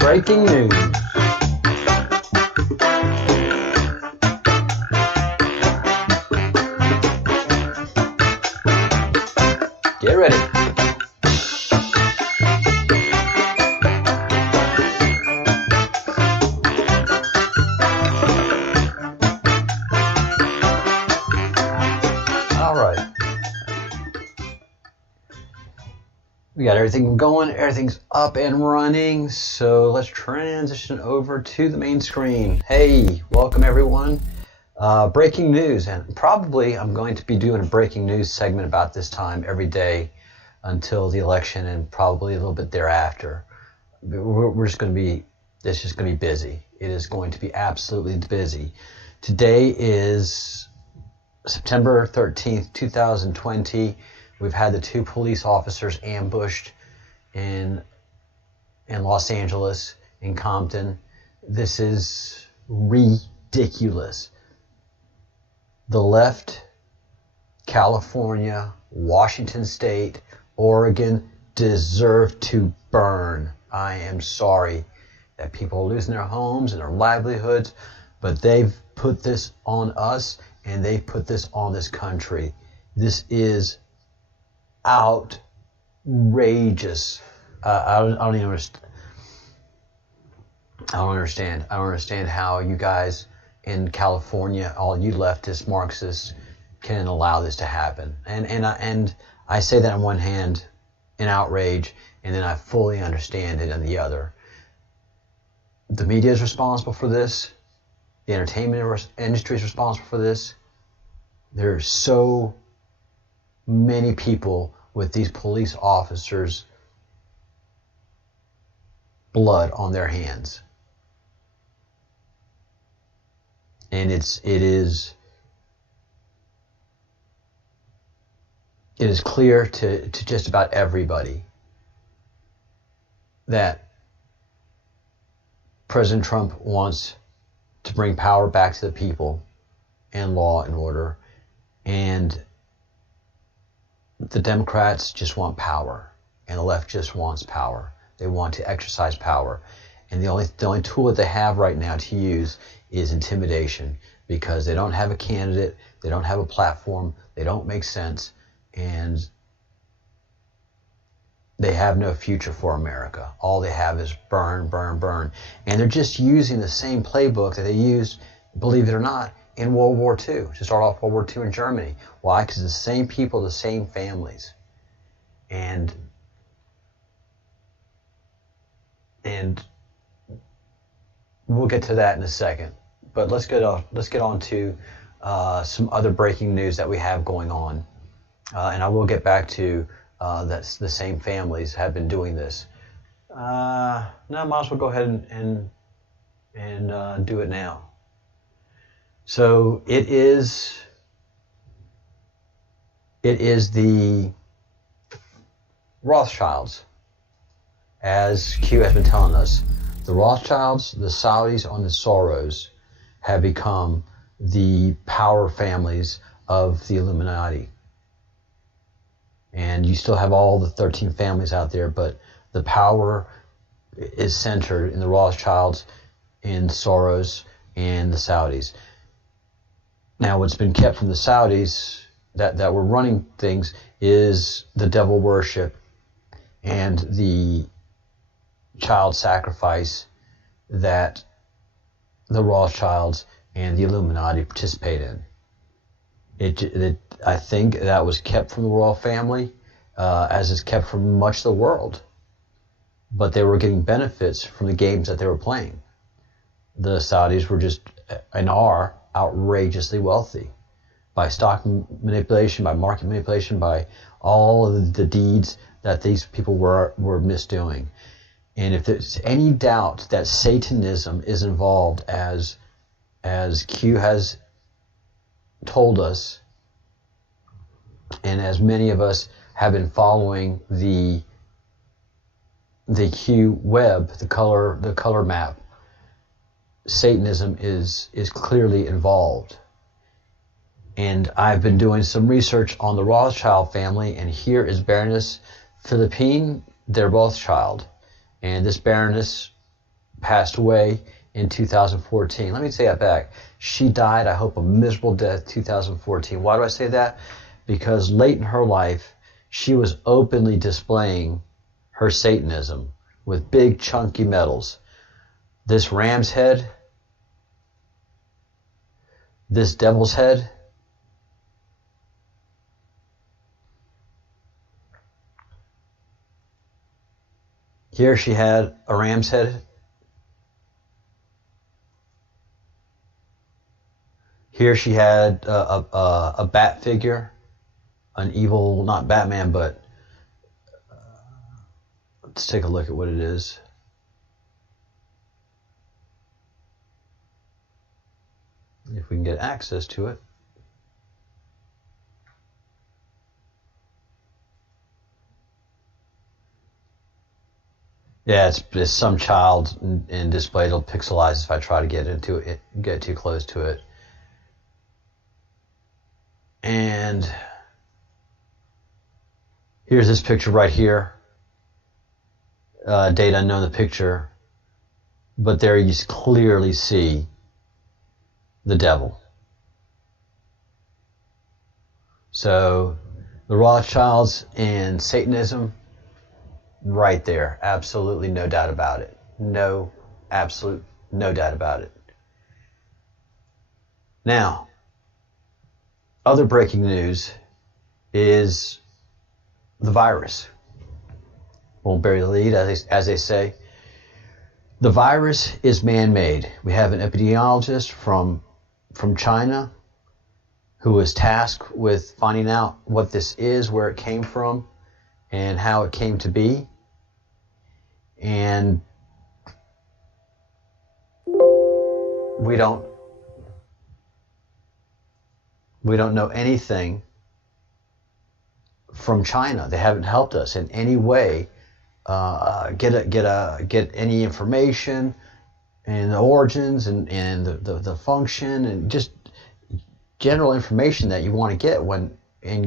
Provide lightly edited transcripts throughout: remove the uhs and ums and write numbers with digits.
Breaking news. Get ready. All right. We got everything going, everything's up and running, so let's transition over to the main screen. Hey, welcome everyone. Breaking news, and probably I'm going to be doing a breaking news segment about this time every day until the election and probably a little bit thereafter. We're just going to be, it's just going to be busy. It is going to be absolutely busy. Today is September 13th, 2020. We've had the 2 police officers ambushed in Los Angeles, in Compton. This is ridiculous. The left, California, Washington State, Oregon deserve to burn. I am sorry that people are losing their homes and their livelihoods, but they've put this on us and they've put this on this country. This is outrageous. I don't even understand. I don't understand how you guys in California, all you leftist Marxists, can allow this to happen. And I say that on one hand in outrage, and then I fully understand it on the other. The media is responsible for this. The entertainment industry is responsible for this. There are so many people with these police officers' blood on their hands. And it is clear to just about everybody that President Trump wants to bring power back to the people and law and order, and the Democrats just want power, and the left just wants power. They want to exercise power, and the only tool that they have right now to use is intimidation, because they don't have a candidate, they don't have a platform, they don't make sense, and they have no future for America. All they have is burn, burn, burn, and they're just using the same playbook that they used, believe it or not, in World War II, to start off World War II in Germany. Why? Because the same people, the same families. And we'll get to that in a second. But let's get on to some other breaking news that we have going on. And I will get back to that the same families have been doing this. No, I might as well go ahead and do it now. So it is the Rothschilds, as Q has been telling us. The Rothschilds, the Saudis, and the Soros have become the power families of the Illuminati. And you still have all the 13 families out there, but the power is centered in the Rothschilds, in Soros, and the Saudis. Now, what's been kept from the Saudis that were running things is the devil worship and the child sacrifice that the Rothschilds and the Illuminati participate in. I think that was kept from the royal family, as is kept from much of the world. But they were getting benefits from the games that they were playing. The Saudis were just, and are, outrageously wealthy by stock manipulation, by market manipulation, by all of the deeds that these people were misdoing. And if there's any doubt that Satanism is involved, as Q has told us, and as many of us have been following the Q web, the color map, Satanism is clearly involved. And I've been doing some research on the Rothschild family, and here is Baroness Philippine de Rothschild. And this Baroness passed away in 2014. Let me say that back. She died, I hope, a miserable death 2014. Why do I say that? Because late in her life, she was openly displaying her Satanism with big chunky medals. This ram's head, this devil's head, here she had a ram's head. Here she had a bat figure, an evil, not Batman, but let's take a look at what it is. If we can get access to it. Yeah, it's some child in display. It'll pixelize if I try to get too close to it. And here's this picture right here. Date unknown, the picture. But there you clearly see the devil. So the Rothschilds and Satanism, right there. Absolutely no doubt about it. No doubt about it. Now, other breaking news is the virus. Won't bury the lead, as they say. The virus is man-made. We have an epidemiologist from China who was tasked with finding out what this is, where it came from, and how it came to be. And we don't know anything from China. They haven't helped us in any way get any information and the origins and the function and just general information that you want to get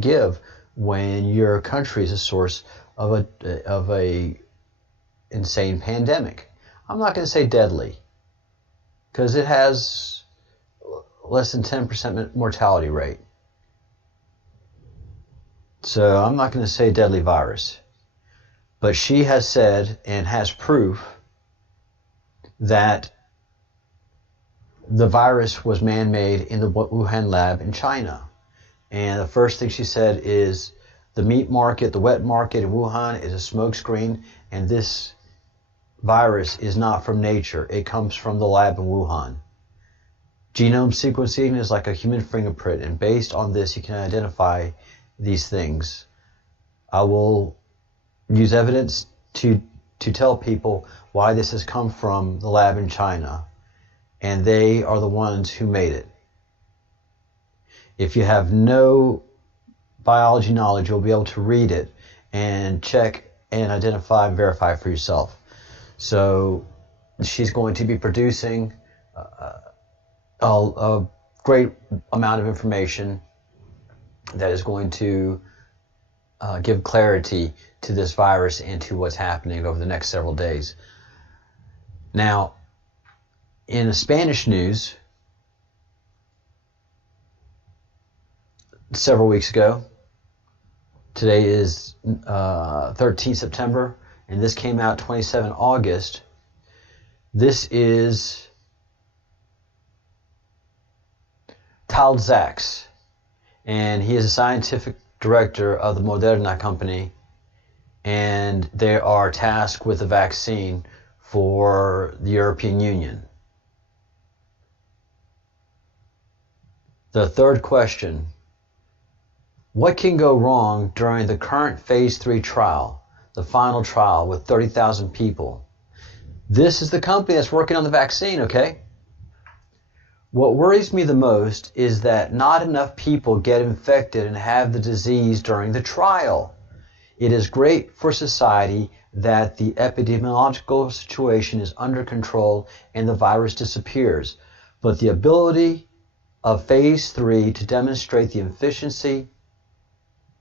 give when your country is a source of a insane pandemic. I'm not going to say deadly, because it has less than 10% mortality rate. So I'm not going to say deadly virus. But she has said and has proof that the virus was man-made in the Wuhan lab in China. And the first thing she said is the meat market, the wet market in Wuhan is a smokescreen, and this virus is not from nature. It comes from the lab in Wuhan. Genome sequencing is like a human fingerprint, and based on this, you can identify these things. I will use evidence to tell people why this has come from the lab in China, and they are the ones who made it. If you have no biology knowledge, you'll be able to read it and check and identify and verify for yourself. So she's going to be producing a great amount of information that is going to give clarity to this virus and to what's happening over the next several days. Now, in the Spanish news, several weeks ago, today is 13 September, and this came out 27 August. This is Tal Zaks, and he is a scientific director of the Moderna company, and they are tasked with a vaccine for the European Union. The third question: what can go wrong during the current phase 3 trial? the final trial with 30,000 people. This is the company that's working on the vaccine, okay? What worries me the most is that not enough people get infected and have the disease during the trial. It is great for society that the epidemiological situation is under control and the virus disappears. But the ability of phase 3 to demonstrate the efficiency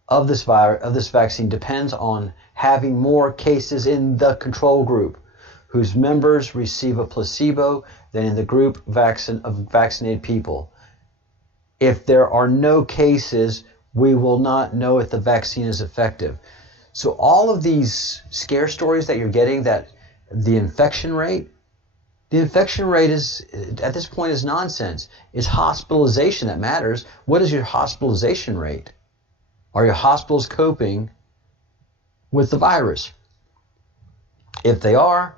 of this vaccine depends on having more cases in the control group, whose members receive a placebo than in the group of vaccinated people. If there are no cases, we will not know if the vaccine is effective. So all of these scare stories that you're getting, that the infection rate is, at this point, is nonsense. It's hospitalization that matters. What is your hospitalization rate? Are your hospitals coping with the virus? If they are,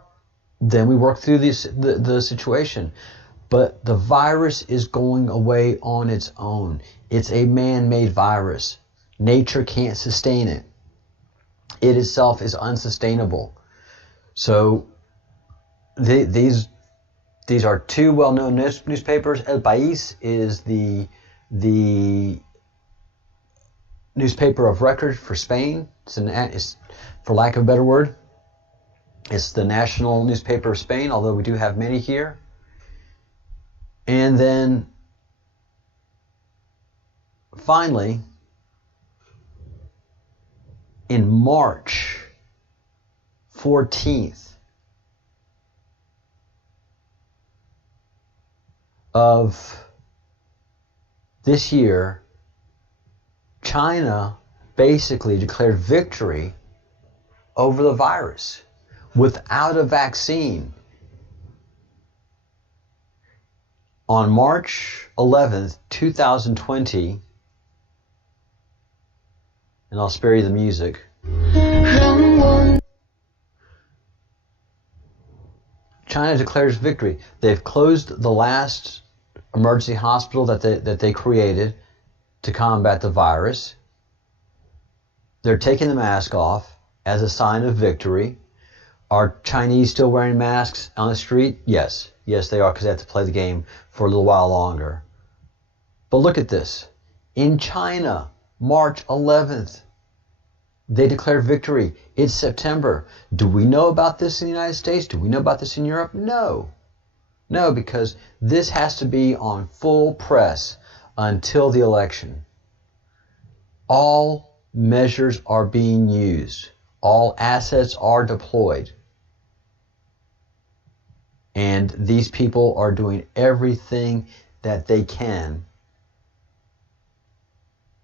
then we work through the situation. But the virus is going away on its own. It's a man-made virus. Nature can't sustain it. It itself is unsustainable. So these are two well-known newspapers. El País is the newspaper of record for Spain. It's, for lack of a better word, it's the national newspaper of Spain, although we do have many here. And then finally, in March 14th of this year, China basically declared victory over the virus without a vaccine. On March 11th, 2020, and I'll spare you the music. China declares victory. They've closed the last emergency hospital that they created to combat the virus. They're taking the mask off as a sign of victory. Are Chinese still wearing masks on the street? Yes. Yes, they are, because they have to play the game for a little while longer. But look at this. In China, March 11th, they declared victory. It's September. Do we know about this in the United States? Do we know about this in Europe? No. No, because this has to be on full press until the election. All measures are being used. All assets are deployed. And these people are doing everything that they can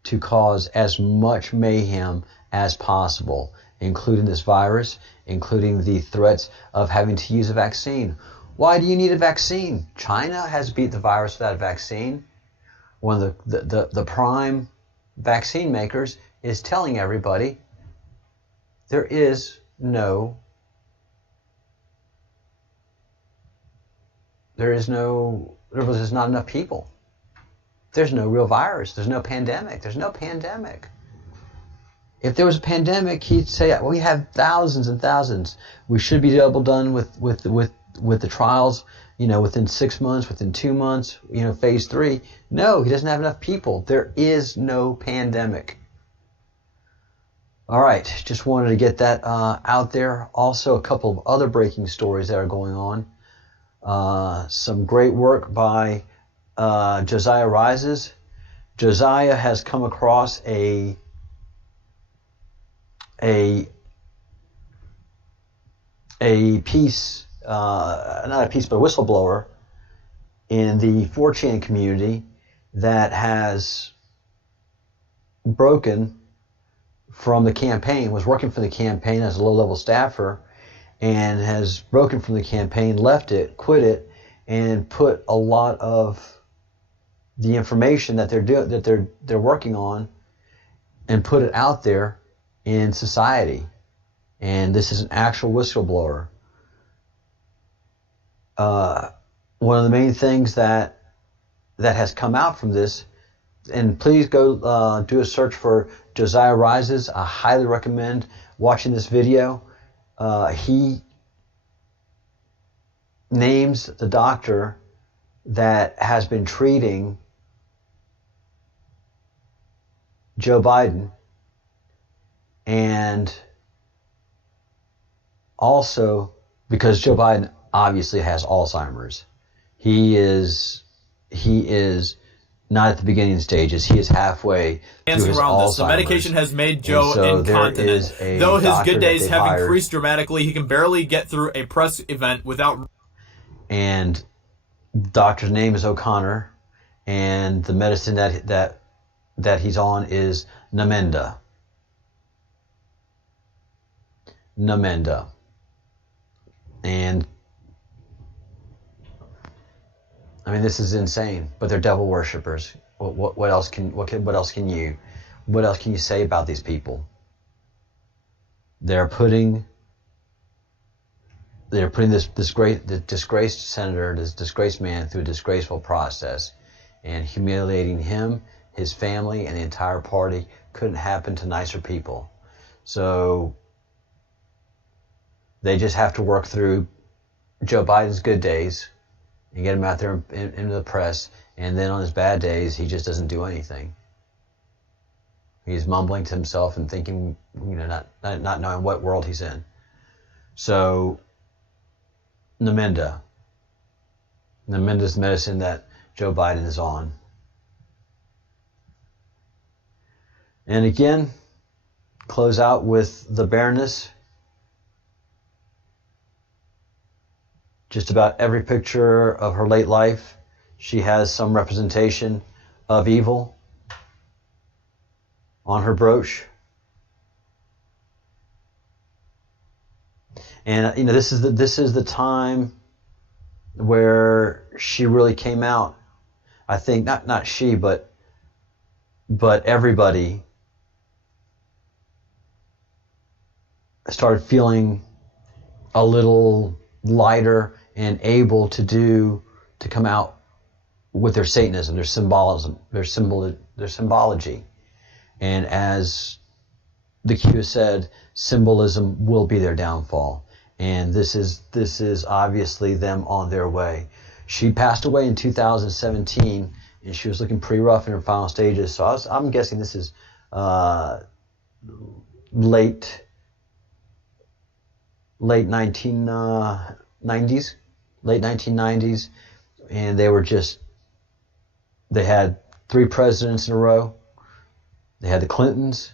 to cause as much mayhem as possible, including this virus, including the threats of having to use a vaccine. Why do you need a vaccine? China has beat the virus without a vaccine. One of the prime vaccine makers is telling everybody there's not enough people. There's no real virus. There's no pandemic. There's no pandemic. If there was a pandemic, he'd say, well, we have thousands and thousands. We should be done with the trials, within 6 months, within 2 months, phase 3. No, he doesn't have enough people. There is no pandemic. All right, just wanted to get that out there. Also, a couple of other breaking stories that are going on. Some great work by Josiah Rises. Josiah has come across a piece, not a piece, but a whistleblower in the 4chan community that has broken from the campaign, was working for the campaign as a low-level staffer, and has broken from the campaign, left it, quit it, and put a lot of the information that they're working on, and put it out there in society. And this is an actual whistleblower. One of the main things that has come out from this, and please go do a search for Josiah Rises. I highly recommend watching this video, he names the doctor that has been treating Joe Biden, and also because Joe Biden obviously has Alzheimer's. He is not at the beginning stages. He is halfway through his Alzheimer's. The medication has made Joe incontinent. Though his good days have increased dramatically, he can barely get through a press event without... And the doctor's name is O'Connor, and the medicine that he's on is Namenda. And I mean, this is insane, but they're devil worshippers. What else can you say about these people? They're putting this disgraced senator, this disgraced man, through a disgraceful process, and humiliating him, his family, and the entire party. Couldn't happen to nicer people. So they just have to work through Joe Biden's good days and get him out there into the press, and then on his bad days, he just doesn't do anything. He's mumbling to himself and thinking, not knowing what world he's in. So Namenda's medicine that Joe Biden is on. And again, close out with the bareness. Just about every picture of her late life, she has some representation of evil on her brooch. And this is the time where she really came out. I think not she, but everybody started feeling a little lighter and able to come out with their Satanism, their symbolism, their symbology. And as the Q said, symbolism will be their downfall. And this is obviously them on their way. She passed away in 2017, and she was looking pretty rough in her final stages. So I'm guessing this is late 1990s, and they had 3 presidents in a row. They had the Clintons,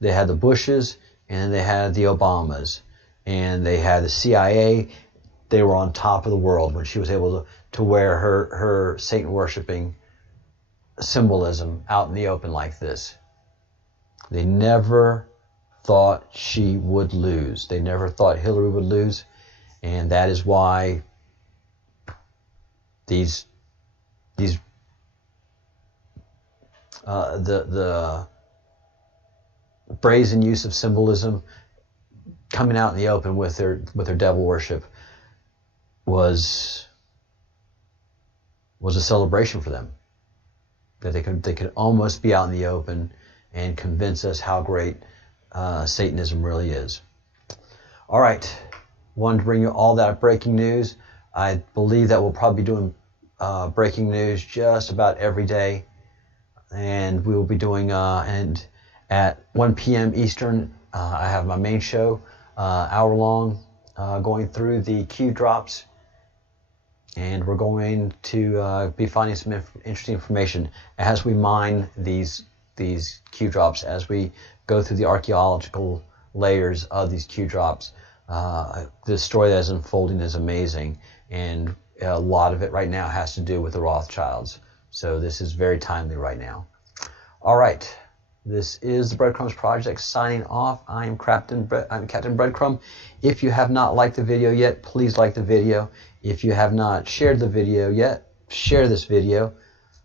they had the Bushes, and they had the Obamas, and they had the CIA. They were on top of the world when she was able to wear her Satan worshiping symbolism out in the open like this. They never thought she would lose. They never thought Hillary would lose, and that is why the brazen use of symbolism coming out in the open with their devil worship was a celebration for them. That they could almost be out in the open and convince us how great Satanism really is. All right, wanted to bring you all that breaking news. I believe that we'll probably be doing breaking news just about every day, and we will be doing and at 1 p.m. Eastern, I have my main show, hour long, going through the Q drops, and we're going to be finding some interesting information as we mine these Q drops, as we go through the archaeological layers of these Q drops. The story that is unfolding is amazing, and a lot of it right now has to do with the Rothschilds. So this is very timely right now. All right, this is the Breadcrumbs Project signing off. I'm Captain Breadcrumb. If you have not liked the video yet, please like the video. If you have not shared the video yet, share this video.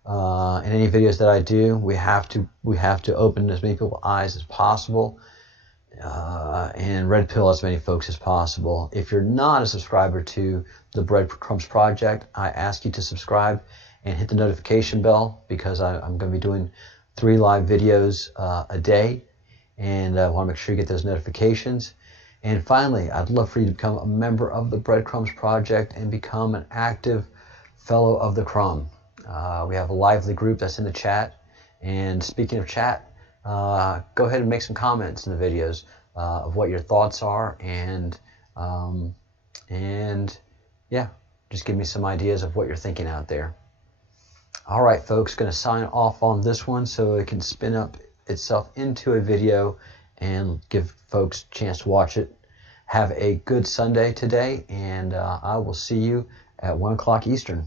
And any videos that I do, we have to open as many people's eyes as possible, and red pill as many folks as possible. If you're not a subscriber to the Breadcrumbs Project, I ask you to subscribe and hit the notification bell, because I'm going to be doing 3 live videos a day, and I want to make sure you get those notifications. And finally, I'd love for you to become a member of the Breadcrumbs Project and become an active fellow of the Crumb. We have a lively group that's in the chat. And speaking of chat, go ahead and make some comments in the videos of what your thoughts are, and yeah, just give me some ideas of what you're thinking out there. All right, folks, going to sign off on this one so it can spin up itself into a video and give folks a chance to watch it. Have a good Sunday today, and I will see you at 1 o'clock Eastern.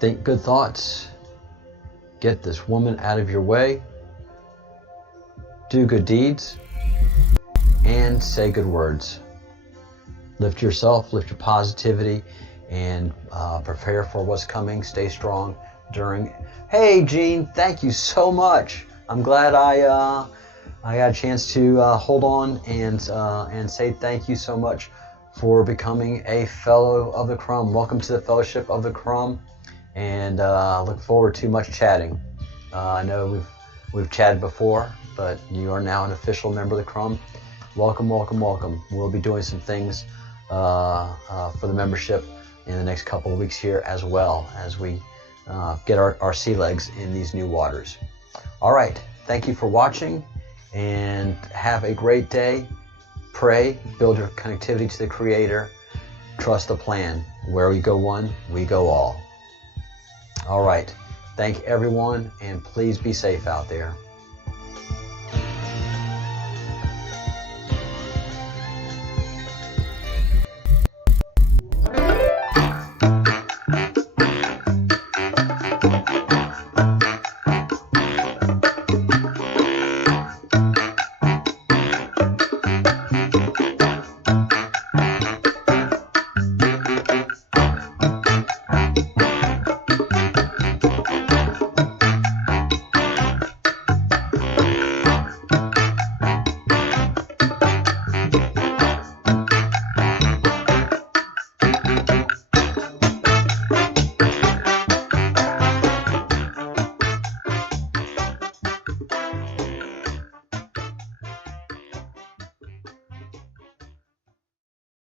Think good thoughts. Get this woman out of your way. Do good deeds. And say good words. Lift yourself, lift your positivity, and prepare for what's coming. Stay strong during. Hey, Gene, thank you so much. I'm glad I got a chance to hold on and say thank you so much for becoming a fellow of the Crumb. Welcome to the Fellowship of the Crumb, and look forward to much chatting. I know we've chatted before, but you are now an official member of the Crumb. Welcome, welcome, welcome. We'll be doing some things for the membership in the next couple of weeks here, as well as we get our sea legs in these new waters. All right, thank you for watching, and have a great day. Pray, build your connectivity to the Creator, trust the plan. Where we go one, we go all. All right, thank everyone, and please be safe out there.